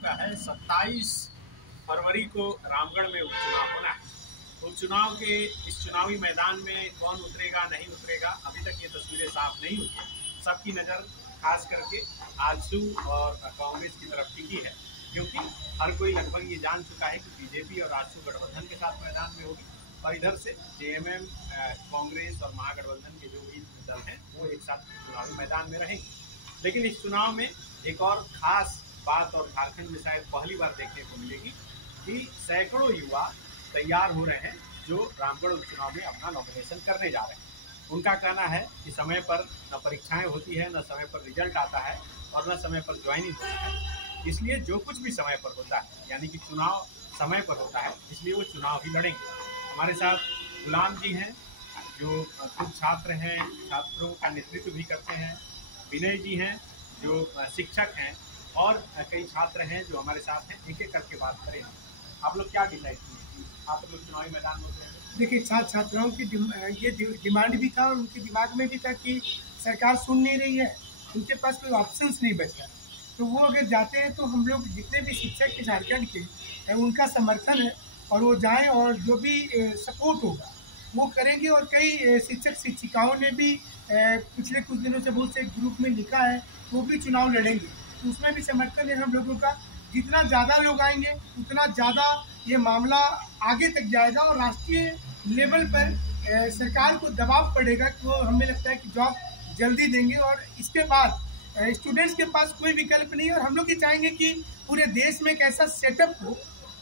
चुका है। 27 फरवरी को रामगढ़ में उपचुनाव होना है। उपचुनाव के इस चुनावी मैदान में कौन उतरेगा नहीं उतरेगा, अभी तक ये तस्वीरें साफ नहीं हुई है। सबकी नज़र खास करके आजसू और कांग्रेस की तरफ टिकी है, क्योंकि हर कोई लगभग ये जान चुका है कि बीजेपी और आजसू गठबंधन के साथ मैदान में होगी और इधर से जेएमएम, कांग्रेस और महागठबंधन के जो भी दल हैं वो एक साथ चुनावी मैदान में रहेंगे। लेकिन इस चुनाव में एक और खास बात और झारखंड में शायद पहली बार देखने को मिलेगी कि सैकड़ों युवा तैयार हो रहे हैं जो रामगढ़ उपचुनाव में अपना नॉमिनेशन करने जा रहे हैं। उनका कहना है कि समय पर न परीक्षाएं होती है, न समय पर रिजल्ट आता है और न समय पर ज्वाइनिंग होती है। इसलिए जो कुछ भी समय पर होता है, यानी कि चुनाव समय पर होता है, इसलिए वो चुनाव ही लड़ेंगे। हमारे साथ गुलाम जी हैं जो खुद छात्र हैं, छात्रों का नेतृत्व भी करते हैं। विनय जी हैं जो शिक्षक हैं और कई छात्र हैं जो हमारे साथ हैं। एक एक करके बात करें, आप लोग क्या डिसाइड किए कि आप लोग चुनावी मैदान में उतरे? देखिए, छात्राओं की ये डिमांड भी था और उनके दिमाग में भी था कि सरकार सुन नहीं रही है, उनके पास कोई ऑप्शंस नहीं बचा। तो वो अगर जाते हैं तो हम लोग जितने भी शिक्षक के झारखंड के उनका समर्थन है और वो जाएं और जो भी सपोर्ट होगा वो करेंगे। और कई शिक्षक शिक्षिकाओं ने भी पिछले कुछ दिनों से बहुत से ग्रुप में लिखा है वो भी चुनाव लड़ेंगे, तो उसमें भी समर्थन है हम लोगों का। जितना ज़्यादा लोग आएंगे उतना ज़्यादा ये मामला आगे तक जाएगा और राष्ट्रीय लेवल पर सरकार को दबाव पड़ेगा कि वो, हमें लगता है कि जॉब जल्दी देंगे। और इसके बाद स्टूडेंट्स के पास कोई विकल्प नहीं है और हम लोग ये चाहेंगे कि पूरे देश में एक ऐसा सेटअप हो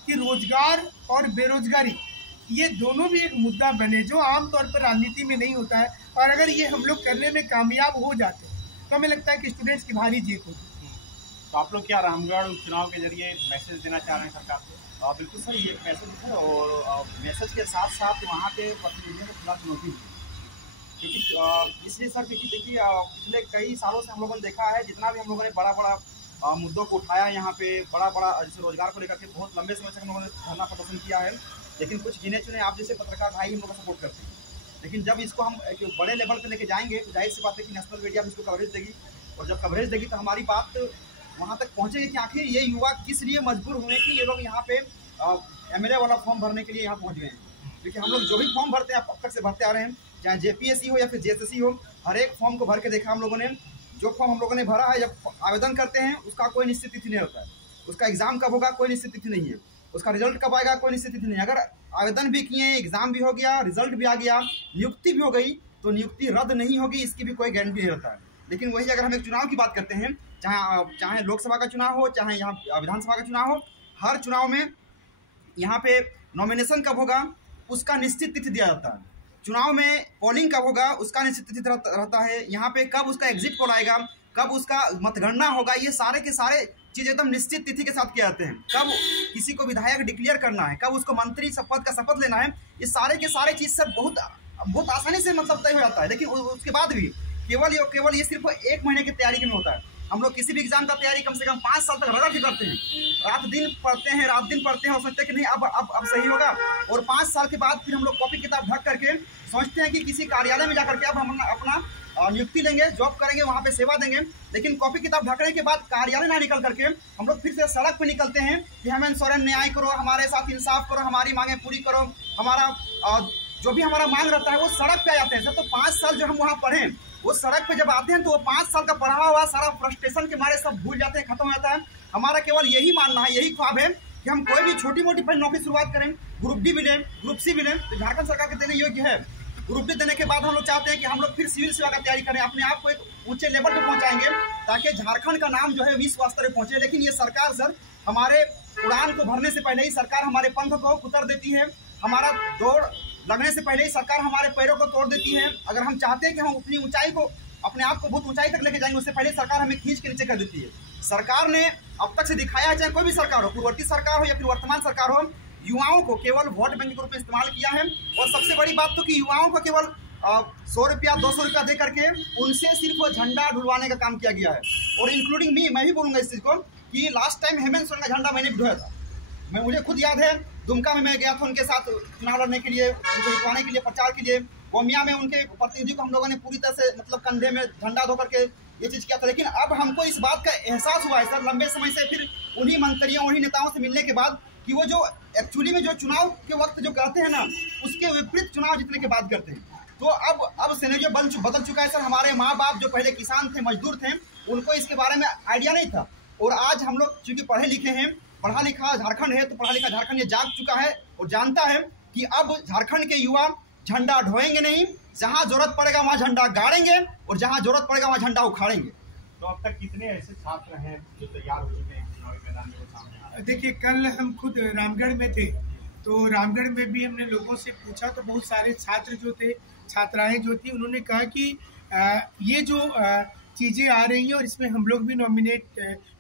कि रोजगार और बेरोजगारी ये दोनों भी एक मुद्दा बने, जो आमतौर पर राजनीति में नहीं होता है। और अगर ये हम लोग करने में कामयाब हो जाते हैं तो हमें लगता है कि स्टूडेंट्स की भारी जीत होगी। तो आप लोग क्या रामगढ़ उपचुनाव के जरिए मैसेज देना चाह रहे हैं सरकार को? बिल्कुल सर, ये मैसेज है और मैसेज के साथ साथ वहाँ के प्रतिनिधियों के खिलाफ चुनौती है। क्योंकि इसलिए सर, क्योंकि देखिए पिछले कई सालों से हम लोगों ने देखा है जितना भी हम लोगों ने बड़ा बड़ा मुद्दों को उठाया यहाँ पे, बड़ा बड़ा जैसे रोजगार को लेकर के बहुत लंबे समय से हम लोगों ने धरना प्रदर्शन किया है। लेकिन कुछ गिने चुने आप जैसे पत्रकार भाई हम लोग का सपोर्ट करते हैं। लेकिन जब इसको हम एक बड़े लेवल पे लेके जाएंगे तो जाहिर सी बात है कि नेशनल मीडिया भी इसको कवरेज देगी और जब कवरेज देगी तो हमारी बात वहाँ तक पहुँचेगी कि आखिर ये युवा किस लिए मजबूर हुए कि ये लोग यहाँ पे एमएलए वाला फॉर्म भरने के लिए यहाँ पहुँच गए हैं। क्योंकि हम लोग जो भी फॉर्म भरते हैं अब तक से भरते आ रहे हैं, चाहे जेपीएससी हो या फिर जेएसएससी हो, हर एक फॉर्म को भर के देखा हम लोगों ने। जो फॉर्म हम लोगों ने भरा है, जब आवेदन करते हैं उसका कोई निश्चित तिथि नहीं होता है, उसका एग्जाम कब होगा कोई निश्चित तिथि नहीं है, उसका रिजल्ट कब आएगा कोई निश्चित तिथि नहीं है। अगर आवेदन भी किए, एग्जाम भी हो गया, रिजल्ट भी आ गया, नियुक्ति भी हो गई, तो नियुक्ति रद्द नहीं होगी इसकी भी कोई गारंटी नहीं रहता है। लेकिन वही अगर हम एक चुनाव की बात करते हैं, चाहे लोकसभा का चुनाव हो, चाहे यहाँ विधानसभा का चुनाव हो, हर चुनाव में यहाँ पे नॉमिनेशन कब होगा उसका निश्चित तिथि दिया जाता है। चुनाव में पोलिंग कब होगा उसका निश्चित तिथि रहता है। यहाँ पे कब उसका एग्जिट पोल आएगा, कब उसका मतगणना होगा, ये सारे के सारे चीज़ एकदम निश्चित तिथि के साथ किए जाते हैं। कब किसी को विधायक डिक्लेयर करना है, कब उसको मंत्री शपथ का शपथ लेना है, ये सारे के सारे चीज़ सब बहुत आसानी से मतलब तय हो जाता है। लेकिन उसके बाद भी केवल ये सिर्फ 1 महीने की तैयारी में होता है। हम लोग किसी भी एग्जाम का तैयारी कम से कम 5 साल तक रगड़ के करते हैं, रात दिन पढ़ते हैं और सोचते हैं कि नहीं अब सही होगा। और 5 साल के बाद फिर हम लोग कॉपी किताब ढक करके सोचते हैं कि किसी कार्यालय में जाकर के अब हम अपना नियुक्ति लेंगे, जॉब करेंगे, वहाँ पे सेवा देंगे। लेकिन कॉपी किताब ढकने के बाद कार्यालय ना निकल करके हम लोग फिर से सड़क पे निकलते हैं कि हेमंत सोरेन न्याय करो, हमारे साथ इंसाफ करो, हमारी मांगे पूरी करो, हमारा जो भी हमारा मांग रहता है वो सड़क पे आ जाते हैं। जब तो 5 साल जो हम वहाँ पढ़े वो सड़क पे जब आते हैं तो वो 5 साल का पढ़ा हुआ सारा फ्रस्ट्रेशन के मारे सब भूल जाते हैं, खत्म हो जाता है। हमारा केवल यही मानना है, यही ख्वाब है कि हम कोई भी छोटी मोटी पहले नौकरी शुरुआत करें, ग्रुप डी मिले, ग्रुप सी मिले, तो झारखंड सरकार के देने योग्य है। ग्रुप डी देने के बाद हम लोग चाहते हैं कि हम लोग फिर सिविल सेवा का तैयारी करें, अपने आप को एक ऊंचे लेवल पर पहुंचाएंगे ताकि झारखंड का नाम जो है विश्व स्तर पर पहुंचे। लेकिन ये सरकार सर हमारे उड़ान को भरने से पहले ही सरकार हमारे पंख को कुतर देती है, हमारा दौड़ लगने से पहले ही सरकार हमारे पैरों को तोड़ देती है। अगर हम चाहते हैं कि हम अपनी ऊंचाई को, अपने आप को बहुत ऊंचाई तक लेके जाएंगे, उससे पहले सरकार हमें खींच के नीचे कर देती है। सरकार ने अब तक से दिखाया है, चाहे कोई भी सरकार हो, पूर्ववर्ती सरकार हो या फिर वर्तमान सरकार हो, युवाओं को केवल वोट बैंक के रूप में इस्तेमाल किया है। और सबसे बड़ी बात तो कि युवाओं को केवल 100 रुपया 200 रुपया दे करके उनसे सिर्फ झंडा ढुलवाने का काम किया गया है। और इंक्लूडिंग मी, मैं भी बोलूंगा इस चीज़ को कि लास्ट टाइम हेमंत सोरेन का झंडा मैंने ढुलाया था। मुझे खुद याद है, दुमका में मैं गया था उनके साथ चुनाव लड़ने के लिए, उनको जितवाने के लिए, प्रचार के लिए। गोमिया में उनके प्रतिनिधि को हम लोगों ने पूरी तरह से मतलब कंधे में झंडा धो करके ये चीज़ किया था। लेकिन अब हमको इस बात का एहसास हुआ है सर लंबे समय से, फिर उन्हीं मंत्रियों उन्हीं नेताओं से मिलने के बाद, कि वो जो एक्चुअली में जो चुनाव के वक्त जो कहते हैं ना, उसके विपरीत चुनाव जीतने के बाद करते हैं। तो अब सिनेरियो बदल चुका है सर। हमारे माँ बाप जो पहले किसान थे, मजदूर थे, उनको इसके बारे में आइडिया नहीं था। और आज हम लोग चूँकि पढ़े लिखे हैं, पढ़ा लिखा झारखंड है, तो पढ़ा लिखा झारखंड ये जाग चुका है और जानता है कि अब झारखंड के युवा झंडा ढोएंगे नहीं, जहाँ जरूरत पड़ेगा वहाँ झंडा गाड़ेंगे और जहाँ जरूरत पड़ेगा वहाँ झंडा उखाड़ेंगे। तो अब तक कितने ऐसे छात्र हैं जो तैयार हो चुके हैं चुनावी मैदान में सामने आ रहे हैं? देखिए, कल हम खुद रामगढ़ में थे, तो रामगढ़ में भी हमने लोगों से पूछा, तो बहुत सारे छात्र जो थे, छात्राएं जो थी, उन्होंने कहा कि ये जो चीज़ें आ रही हैं और इसमें हम लोग भी नॉमिनेट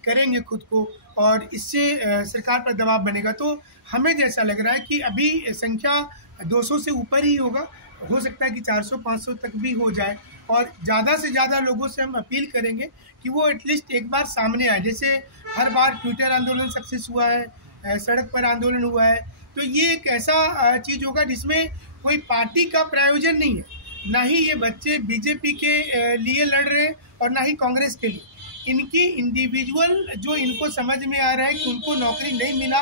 करेंगे खुद को, और इससे सरकार पर दबाव बनेगा। तो हमें जैसा लग रहा है कि अभी संख्या 200 से ऊपर ही होगा, हो सकता है कि 400-500 तक भी हो जाए, और ज़्यादा से ज़्यादा लोगों से हम अपील करेंगे कि वो एटलीस्ट एक बार सामने आए। जैसे हर बार ट्विटर आंदोलन सक्सेस हुआ है, सड़क पर आंदोलन हुआ है, तो ये एक ऐसा चीज़ होगा जिसमें कोई पार्टी का प्रायोजन नहीं है, ना ही ये बच्चे बीजेपी के लिए लड़ रहे हैं और ना ही कांग्रेस के लिए। इनकी इंडिविजुअल जो इनको समझ में आ रहा है कि उनको नौकरी नहीं मिला,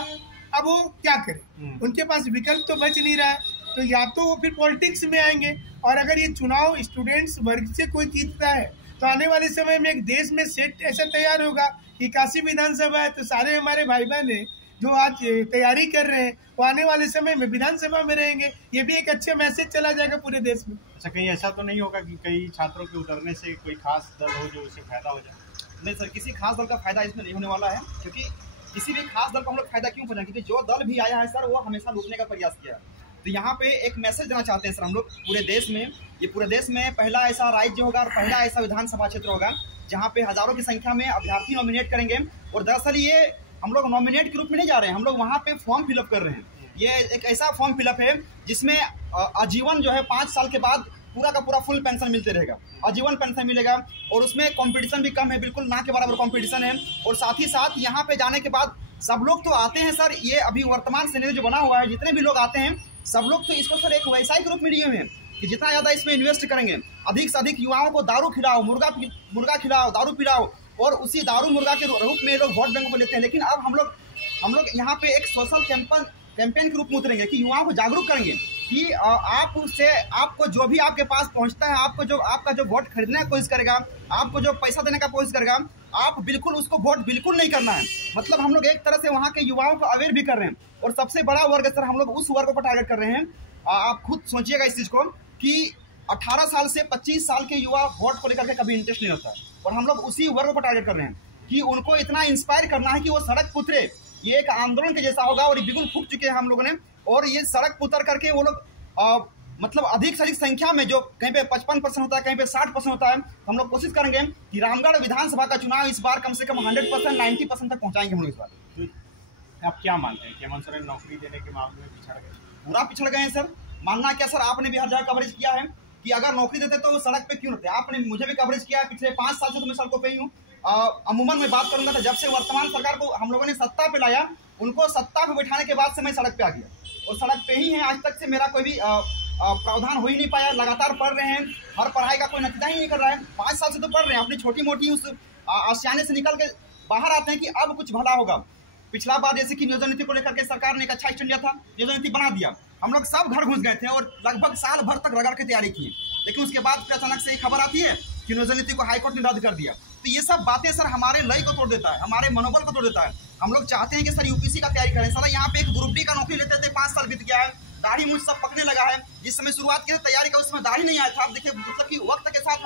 अब वो क्या करें, उनके पास विकल्प तो बच नहीं रहा है, तो या तो वो फिर पॉलिटिक्स में आएंगे। और अगर ये चुनाव स्टूडेंट्स वर्ग से कोई जीतता है तो आने वाले समय में एक देश में सेट ऐसा तैयार होगा कि काशी विधानसभा है, तो सारे हमारे भाई बहन हैं जो आज तैयारी कर रहे हैं, वो आने वाले समय में विधानसभा में रहेंगे। ये भी एक अच्छा मैसेज चला जाएगा पूरे देश में। अच्छा, कहीं ऐसा तो नहीं होगा कि कई छात्रों के उतरने से कोई खास दल हो जो उसे फायदा हो जाए? नहीं सर, किसी खास दल का फायदा इसमें नहीं होने वाला है, क्योंकि किसी भी खास दल को हम लोग फायदा क्यों पहुंचाएं, क्योंकि जो दल भी आया है सर वो हमेशा लूटने का प्रयास किया है। तो यहाँ पे एक मैसेज देना चाहते हैं सर हम लोग पूरे देश में। ये पूरे देश में पहला ऐसा राज्य होगा और पहला ऐसा विधानसभा क्षेत्र होगा जहाँ पे हजारों की संख्या में अभ्यर्थी नॉमिनेट करेंगे। और दरअसल ये हम लोग नॉमिनेट के रूप में नहीं जा रहे हैं, हम लोग वहाँ पे फॉर्म फिलअप कर रहे हैं। ये एक ऐसा फॉर्म फिलअप है जिसमें आजीवन जो है 5 साल के बाद पूरा का पूरा फुल पेंशन मिलते रहेगा, आजीवन पेंशन मिलेगा। और उसमें कंपटीशन भी कम है, बिल्कुल ना के बराबर कंपटीशन है। और साथ ही साथ यहाँ पे जाने के बाद सब लोग तो आते हैं सर, ये अभी वर्तमान सिनेरियो जो बना हुआ है, जितने भी लोग आते हैं सब लोग तो इसको सर एक व्यवसाय के रूप में लिए हुए हैं कि जितना ज़्यादा इसमें इन्वेस्ट करेंगे, अधिक से अधिक युवाओं को दारू खिलाओ, मुर्गा खिलाओ, दारू पिलाओ, और उसी दारू मुर्गा के रूप में लोग वोट बैंक को लेते हैं। लेकिन अब हम लोग यहाँ पे एक सोशल कैंपेन के रूप में उतरेंगे कि युवाओं को जागरूक करेंगे कि आपको जो भी आपके पास पहुंचता है, आपका जो वोट खरीदने की कोशिश करेगा, आपको जो पैसा देने का कोशिश करेगा, आप बिल्कुल उसको वोट बिल्कुल नहीं करना है। मतलब हम लोग एक तरह से वहाँ के युवाओं को अवेयर भी कर रहे हैं। और सबसे बड़ा वर्ग सर हम लोग उस वर्ग को टारगेट कर रहे हैं, आप खुद सोचिएगा इस चीज़ को, कि 18 साल से 25 साल के युवा वोट को लेकर के कभी इंटरेस्ट नहीं होता, और हम लोग उसी वर्ग को टारगेट कर रहे हैं कि उनको इतना इंस्पायर करना है कि वो सड़क पर उतरे। ये एक आंदोलन के जैसा होगा और बिल्कुल फूक चुके हैं हम लोगों ने, और ये सड़क उतर करके वो लोग मतलब अधिक से अधिक संख्या में, जो कहीं पे 55% होता है, कहीं पे 60% होता है, हम लोग कोशिश करेंगे कि रामगढ़ विधानसभा का चुनाव इस बार कम से कम 100%, 90% तक पहुंचाएंगे हम लोग इस बार। आप क्या मानते हैं कि हेमंत सोरेन नौकरी देने के मामले में पिछड़ गए? पूरा पिछड़ गए हैं सर। मानना क्या सर, आपने भी हर जगह कवरेज किया है कि अगर नौकरी देते तो वो सड़क पे क्यों रहते। आपने मुझे भी कवरेज किया है, पिछले 5 साल से तो मैं सड़कों पे ही हूँ। अमूमन मैं बात करूंगा तो जब से वर्तमान सरकार को हम लोगों ने सत्ता पे लाया, उनको सत्ता पे बैठाने के बाद से मैं सड़क पे आ गया, और सड़क पे ही है आज तक से। मेरा कोई भी प्रावधान हो ही नहीं पाया। लगातार पढ़ रहे हैं, हर पढ़ाई का कोई नतीजा ही नहीं कर रहा है। 5 साल से तो पढ़ रहे हैं, अपनी छोटी मोटी उस आशियाने से निकल के बाहर आते हैं कि अब कुछ भला होगा। पिछला बार जैसे कि नियोजन नीति को लेकर के सरकार ने एक अच्छा स्टैंड लिया था, नियोजन नीति बना दिया, हम लोग सब घर घुस गए थे और लगभग साल भर तक रगड़ के तैयारी की। लेकिन उसके बाद फिर अचानक से एक खबर आती है कि नियोजन नीति को हाईकोर्ट ने रद्द कर दिया। तो ये सब बातें सर हमारे लय को तोड़ देता है, हमारे मनोबल को तोड़ देता है। हम लोग चाहते हैं कि सर यूपीसी का तैयारी करें। सर यहाँ पे एक ग्रुप डी का नौकरी लेते थे, 5 साल बीत गया है, दाढ़ी मुझ सब पकने लगा है। जिस समय शुरुआत की तैयारी का उस समय दाढ़ी नहीं आया था। अब देखिए मतलब कि वक्त के साथ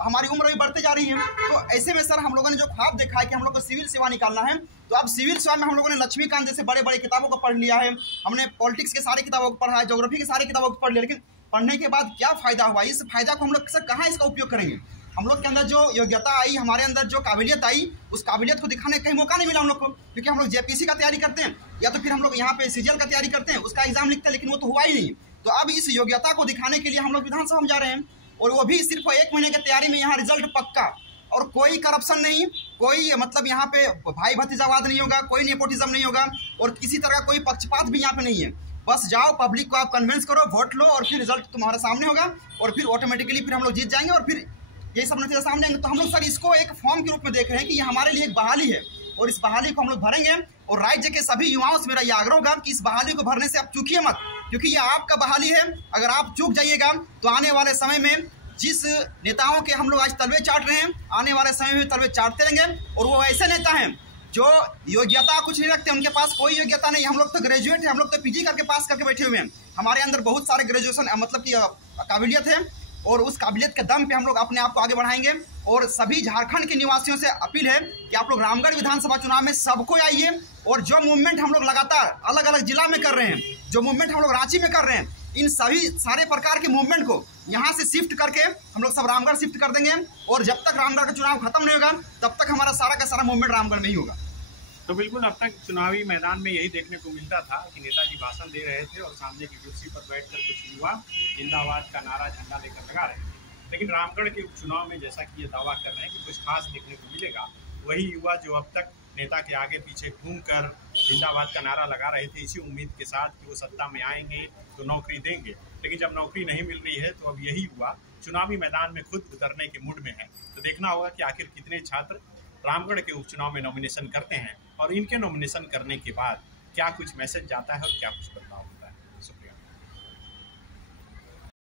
हमारी उम्र भी बढ़ते जा रही है। तो ऐसे में सर हम लोगों ने जो ख्वाब देखा है कि हम लोग को सिविल सेवा निकालना है, तो अब सिविल सेवा में हम लोगों ने लक्ष्मीकांत जैसे बड़े बड़े किताबों को पढ़ लिया है, हमने पॉलिटिक्स के सारी किताबों को पढ़ा है, ज्योग्राफी के सारी किताबों को पढ़ लिया। लेकिन पढ़ने के बाद क्या फायदा हुआ? इस फायदा को हम लोग सर कहाँ इसका उपयोग करेंगे? हम लोग के अंदर जो योग्यता आई, हमारे अंदर जो काबिलियत आई, उस काबिलियत को दिखाने का कहीं मौका नहीं मिला हम लोग को। क्योंकि हम लोग जेपीसी का तैयारी करते हैं या तो फिर हम लोग यहाँ पे सीजीएल का तैयारी करते हैं, उसका एग्जाम लिखते हैं, लेकिन वो तो हुआ ही नहीं। तो अब इस योग्यता को दिखाने के लिए हम लोग विधानसभा में जा रहे हैं, और वो भी सिर्फ 1 महीने की तैयारी में यहाँ रिजल्ट पक्का, और कोई करप्शन नहीं, कोई मतलब यहाँ पे भाई भतीजावाद नहीं होगा, कोई नेपोटिज्म नहीं होगा, और किसी तरह का कोई पक्षपात भी यहाँ पे नहीं है। बस जाओ, पब्लिक को आप कन्विंस करो, वोट लो, और फिर रिजल्ट तुम्हारे सामने होगा, और फिर ऑटोमेटिकली फिर हम लोग जीत जाएंगे, और फिर यही सब नतीजा सामने आएंगे। तो हम लोग सर इसको एक फॉर्म के रूप में देख रहे हैं कि ये हमारे लिए एक बहाली है और इस बहाली को हम लोग भरेंगे। और राज्य के सभी युवाओं से मेरा ये आग्रह होगा कि इस बहाली को भरने से आप चूकिए मत, क्योंकि ये आपका बहाली है। अगर आप चूक जाइएगा तो आने वाले समय में जिस नेताओं के हम लोग आज तलवे चाट रहे हैं, आने वाले समय में तलवे चाटते रहेंगे। और वो ऐसे नेता हैं जो योग्यता कुछ नहीं रखते, उनके पास कोई योग्यता नहीं। हम लोग तो ग्रेजुएट हैं, हम लोग तो पीजी करके पास करके बैठे हुए हैं। हमारे अंदर बहुत सारे ग्रेजुएशन मतलब की काबिलियत है और उस काबिलियत के दम पे हम लोग अपने आप को आगे बढ़ाएंगे। और सभी झारखंड के निवासियों से अपील है कि आप लोग रामगढ़ विधानसभा चुनाव में सबको आइए। और जो मूवमेंट हम लोग लगातार अलग अलग जिला में कर रहे हैं, जो मूवमेंट हम लोग रांची में कर रहे हैं, इन सभी सारे प्रकार के मूवमेंट को यहाँ से शिफ्ट करके हम लोग सब रामगढ़ शिफ्ट कर देंगे। और जब तक रामगढ़ का चुनाव खत्म नहीं होगा तब तक हमारा सारा का सारा मूवमेंट रामगढ़ में ही होगा। तो बिल्कुल अब तक चुनावी मैदान में यही देखने को मिलता था कि नेताजी भाषण दे रहे थे और सामने की कुर्सी पर बैठकर कुछ युवा जिंदाबाद का नारा झंडा लेकर लगा रहे थे। लेकिन रामगढ़ के उपचुनाव में जैसा कि ये दावा कर रहे हैं कि कुछ खास देखने को मिलेगा, वही युवा जो अब तक नेता के आगे पीछे घूमकर जिंदाबाद का नारा लगा रहे थे इसी उम्मीद के साथ कि वो सत्ता में आएंगे तो नौकरी देंगे, लेकिन जब नौकरी नहीं मिल रही है तो अब यही युवा चुनावी मैदान में खुद उतरने के मूड में है। तो देखना होगा कि आखिर कितने छात्र रामगढ़ के उपचुनाव में नॉमिनेशन करते हैं और इनके नॉमिनेशन करने के बाद क्या कुछ मैसेज जाता है और क्या कुछ बदलाव होता है।